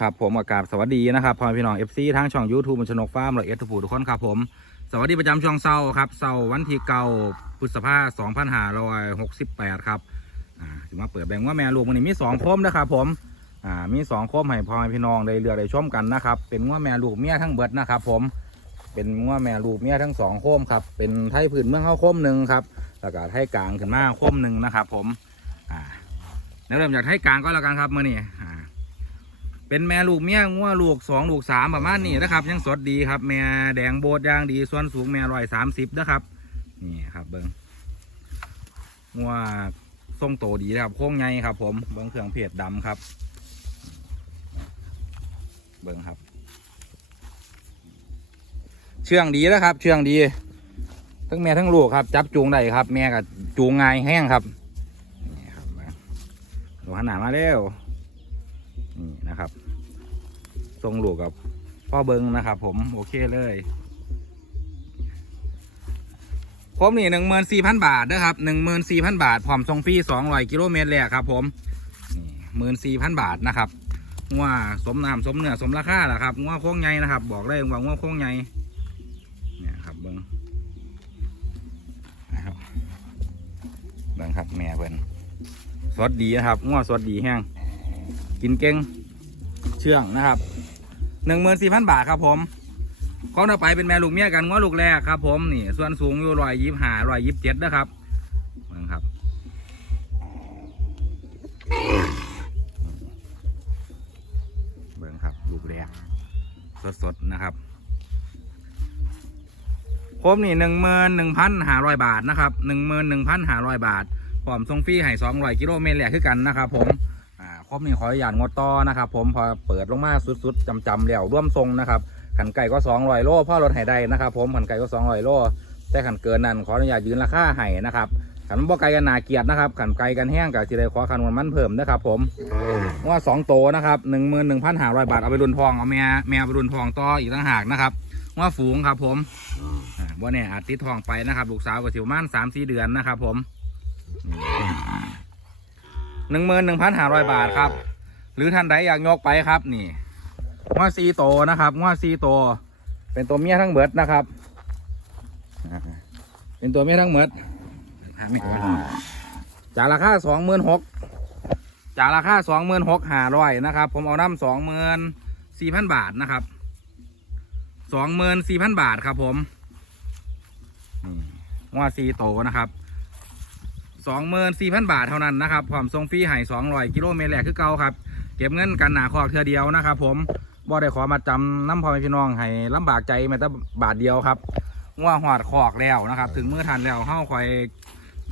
ครับผมอากาศสวัสดีนะครับพ่อพี่น้อง FC ทั้งช่อง YouTube มันชนกฟ้าร์มละเอียดทุกผู้ทุกคนครับผม สวัสดีประจำช่วงเศร้าครับเศร้าวันที่เก้าพฤษภาสองพันห้าร้อยหกสิบแปดครับอ่าถึงมาเปิดแบ่งว่าแม่ลูกมันนี้มีสองโคมนะครับผมอ่ามีสองโคมให้พ่อพี่น้องได้เลือกได้ชมกันนะครับเป็นว่าแม่ลูกเมียทั้งเบิดนะครับผม เป็นว่าแม่ลูกเมียทั้งสองโคมครับเป็นไทยพื้นเมืองเข้าโคมหนึ่งครับแล้วก็ไทยกลางขึ้นมาโคมหนึ่งนะครับผมอ่าแล้วเริ่มจากไทยกลางก็แล้วกันครับมื่อนี้อ่ เป็นแม่ลูกเมียงัวลูกสองลูกสามประมาณนี้นะครับ ยังสดดีครับ แม่แดงโบดย่างดีส่วนสูงแม่ร้อยสามสิบนะครับนี่ครับเบิ้งงัวทรงโตดีนะครับโค้งใหญ่ครับ ผมเบิ้งเครื่องเพจดำครับ เบิ้งครับ เชื่องดีแล้วครับ เชื่องดี ทั้งแม่ทั้งลูกครับ จับจูงได้ครับ แม่กับจูงง่ายแห้งครับนี่ครับเบิ่งดูขนาดมาแล้ว นะครับทรงหลวกกับพ่อเบิงนะครับ ผมโอเคเลยผมนี่หนึ่งหมื่นสี่พันบาทนะครับหนึ่งหมื่นสี่พันบาทพร้อมทรงฟรีสองร้อยกิโลเมตรเลยครับ ผมหมื่นสี่พันบาทนะครับงัวสมน้ำสมเนื้อสมราคาแหละครับงัวโค้งใหญ่นะครับ บอกเลยว่างัวโค้งใหญ่เนี่ยครับเบิงนะครับเบิงครับแม่เพิ่นสดดีนะครับงัวสดดีแห้งกินเก่ง เชื่องนะครับหนึ่งหมื่นสี่พันบาทครับผมเขาเอไปเป็นแม่ลูกเมียกันง้อลูกแรกครับ ผมนี่ส่วนสูงอยู่ร้อยยี่ห้าร้อยยี่สิบเจ็ดนะครับเบิ่งครับเบิ่งครับ ลูกแรก สดๆนะครับผมนี่หนึ่งหมื่นหนึ่งพันห้าร้อยบาทนะครับหนึ่งหมื่นหนึ่งพันห้าร้อยบาทพร้อมส่งฟรีให้สองร้อยกิโลเมตรแหละคือกันนะครับผม ครบนี่ขออนุญาตงดต่อนะครับ ผมพอเปิดลงมาสุดๆจำๆแล้วร่วมทรงนะครับขันไก่ก็สองร้อยโลพ่อรถไห้ได้นะครับผมขันไก่ก็สองร้อยโลแต่ขันเกินนั้นขออนุญาตยืนราคาให้นะครับขันบ่ไก่กันหนาเกียรตินะครับขันไก่กันแห้งกับสิได้ขอคันวันมันเพิ่มนะครับผมว่าสองโตนะครับหนึ่งหมื่นหนึ่งพันห้าร้อยบาทเอาไปรุนทองเอาแม่แม่เอาไปรุนทองต่ออีกต่างหากนะครับว่าฝูงครับผมว่าเนี่ยอาจติดทองไปนะครับลูกสาวกับสิวม่านสามสี่เดือนนะครับผม หนึ่งหมื่นหนึ่งพันห้าร้อยบาทครับ หรือท่านใดอยากยกไปครับนี่ง้อซีโตนะครับง้อซีโต เป็นตัวเมียทั้งเบิดนะครับ เป็นตัวเมียทั้งเบิดจากราคาสองหมื่นหกจากราคาสองหมื่นหกห้าร้อยนะครับ ผมเอาน้ำสองหมื่นสี่พันบาทนะครับสองหมื่นสี่พันบาทครับผมง้อซีโตนะครับ สองหมื่นสี่พันบาทเท่านั้นนะครับพร้อมส่งฟรีให้สองร้อยกิโลเมตรแรกคือเก่าครับ เก็บเงินกันหนาคอกเทือเดียวนะครับ ผมบ่ได้ขอมาจำน้ำพ่อแม่พี่น้องให้ลำบากใจแม้แต่บาทเดียวครับงัวหอดคอกแล้วนะครับ ถึงมือทันแล้วเฮาคอย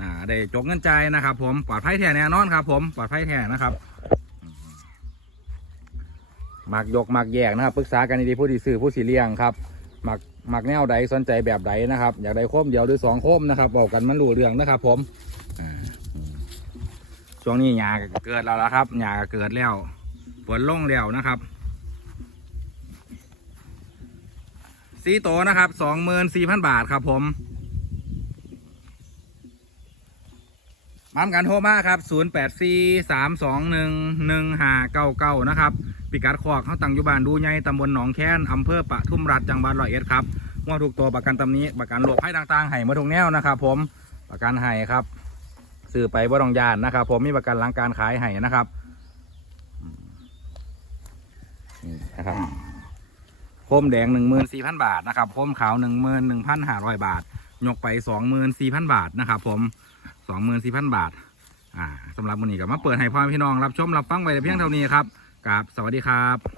อได้จกเงินใจนะครับ ผมปลอดภัยแท้แน่นอนครับ ผมปลอดภัยแท้นะครับหมักยกหมักแยกนะครับปรึกษากันดีๆผู้ที่ซื้อผู้สีเลี้ยงครับหมัก มักแนวใดสนใจแบบใดนะครับ อยากได้โคมเดียวหรือสองโคมนะครับบอกกันมันรู้เรื่องนะครับ ผมช่วงนี้หญ้าเกิดแล้วละครับหญ้าเกิดแล้วฝนลงแล้วนะครับสีโตนะครับสองหมื่นสี่พันบาทครับ ผมมามกันโทรมาครับศูนย์แปดสี่สามสองหนึ่งหนึ่งห้าเก้าเก้านะครับ ปิกัดขอกเขาตั้งอยู่บ้านดูใหญ่ตำบลหนองแค้นอำเภอปะทุ่มรัฐจังหวัดร้อยเอ็ดครับว่าถูกตัวประกันตำนี้ประกันโรคภัยต่างๆให้มาทุกแนวนะครับ ผมประกันให้ครับซื้อไปบ่ต้องยานนะครับ ผมมีประกันหลังการขายให้นะครับนี่นะครับโคมแดงหนึ่งหมื่นสี่พันบาทนะครับโคมขาวหนึ่งหมื่นหนึ่งพันห้าร้อยบาท ยกไปสองหมื่นสี่พันบาทนะครับผมสองหมื่นสี่พันบาท อ่าสำหรับวันนี้ก็มาเปิดให้พ่อพี่น้องรับชมรับฟังไว้แต่เพียงเท่านี้ครับ กับสวัสดีครับ